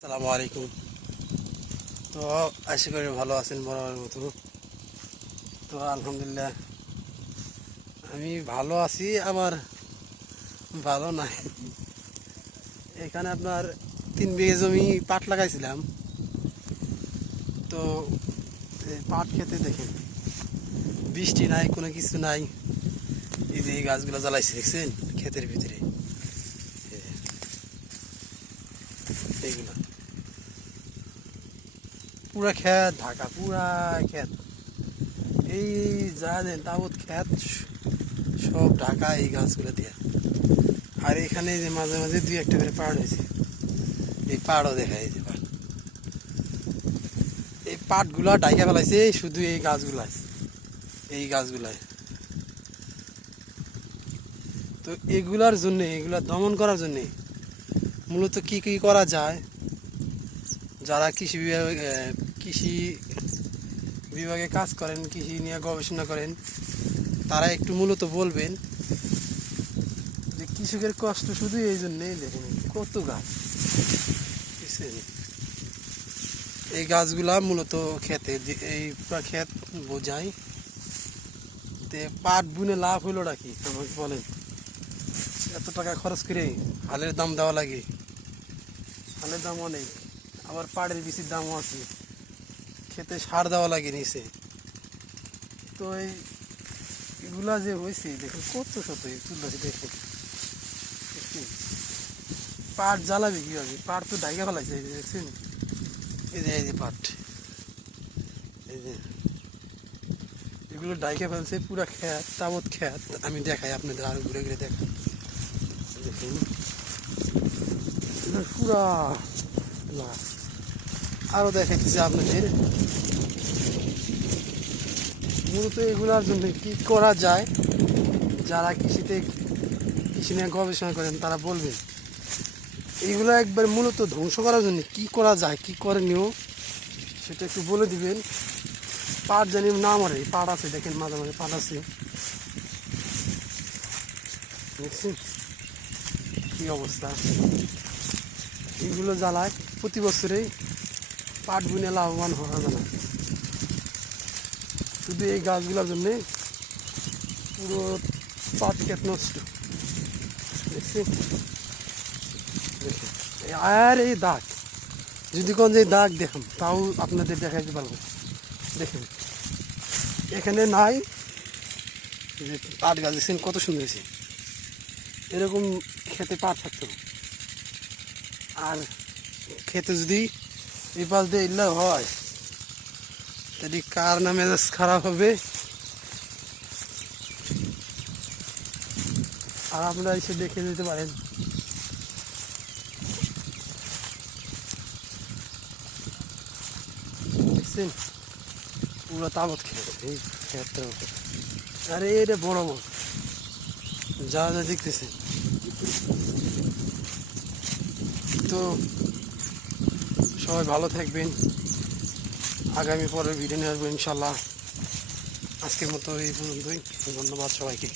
আসসালামু আলাইকুম। তো আশা করি ভালো আছেন বরাবর মতো। তো আলহামদুলিল্লাহ, আমি ভালো আছি, আবার ভালো নাই। এখানে আপনার তিন বিঘে জমি পাট লাগাইছিলাম। তো পাট খেতে দেখেন, বৃষ্টি নাই, কোনো কিছু নাই। এই যে গাছগুলো জ্বালাইছে, দেখছেন? ক্ষেতের ভিতরে এই যে, এইগুলা। পুরা ক্ষেত ঢাকা পুরা ক্ষেত এই যা দেন তাবৎ ক্ষেত সব ঢাকা এই গাছগুলো দিয়ে। আর এখানে যে মাঝে মাঝে দুই একটা করে পাহাড় হয়েছে। এই পাহাড়ও দেখা এই যে পাহাড়। এই পাটগুলা ডাইকা ফেলাইছে শুধু এই গাছগুলাই। এই গাছগুলাই। তো এগুলার জন্য, এগুলা দমন করার জন্যে মূলত কি কি করা যায়? যারা কৃষি বিভাগে কৃষি বিভাগে কাজ করেন, কৃষি নিয়ে গবেষণা করেন, তারা একটু মূলত বলবেন যে কৃষকের কষ্ট শুধু এই জন্যেই দেখেন, কত গাছ? এই গাছগুলা মূলত খেতে এই ক্ষেত বোঝায় তে পাট বুনে লাভ হইল নাকি? আমাকে বলেন, এত টাকা খরচ করে হালের দাম দেওয়া লাগে। হালের দাম অনেক, আবার পাড়ের বিচির দামও আছে। খেতে সার দেওয়া লাগে নিচে। তো এই এগুলা যে হয়েছে, দেখুন কত শত তুলছি দেখুন পাট জ্বালাবে কীভাবে? পাট তো ডাইকা ফেলাইছে, এই যে দেখছেন? এই যে এই যে পাট। এই যে। এগুলো ডাইকা ফেলছে, পুরা খ্যাত তাবৎ খ্যাত আমি দেখাই আপনাদের, আরও ঘুরে ঘুরে দেখাই। দেখুন। আরও দেখাইতেছি আপনাদের। মূলত এগুলার জন্য কি করা যায়, যারা কৃষিতে, কৃষি নিয়ে গবেষণা করেন, তারা বলবেন। এইগুলো একবার মূলত ধ্বংস করার জন্য কি করা যায়, কি করণীয় সেটা একটু বলে দিবেন। পাট জানি না মরে পাট আছে, দেখেন মাঝে মাঝে পাট আছে। কি অবস্থা? এইগুলো জ্বালায়। প্রতি বছরেই পাট বুনে লাভবান হওয়া যায় শুধু এই গাছগুলোর জন্যে পুরো পাট ক্ষেত নষ্ট। দেখছি আর এই দাগ, যদি কোন যে দাগ দেখুন, তাও আপনাদের দেখাইতে পারব। দেখুন, এখানে নাই। যে পাট গাছ কত সুন্দর এরকম খেতে পাট থাকতো আর খেতে যদি এই পাশ দিয়ে ইল্লা হয় তাহলে কার না মেজাজ খারাপ হবে? আর আপনারা এসে দেখে দিতে পারেন। দেখছেন? পুরো তাবৎ খেত। এই আরে এটা বড় বড়। যা যা দেখতেছেন। তো সবাই ভালো থাকবেন। আগামী পরের ভিডিও নিয়ে আসব ইনশাল্লাহ। আজকের মতো এই পর্যন্তই। ধন্যবাদ সবাইকে।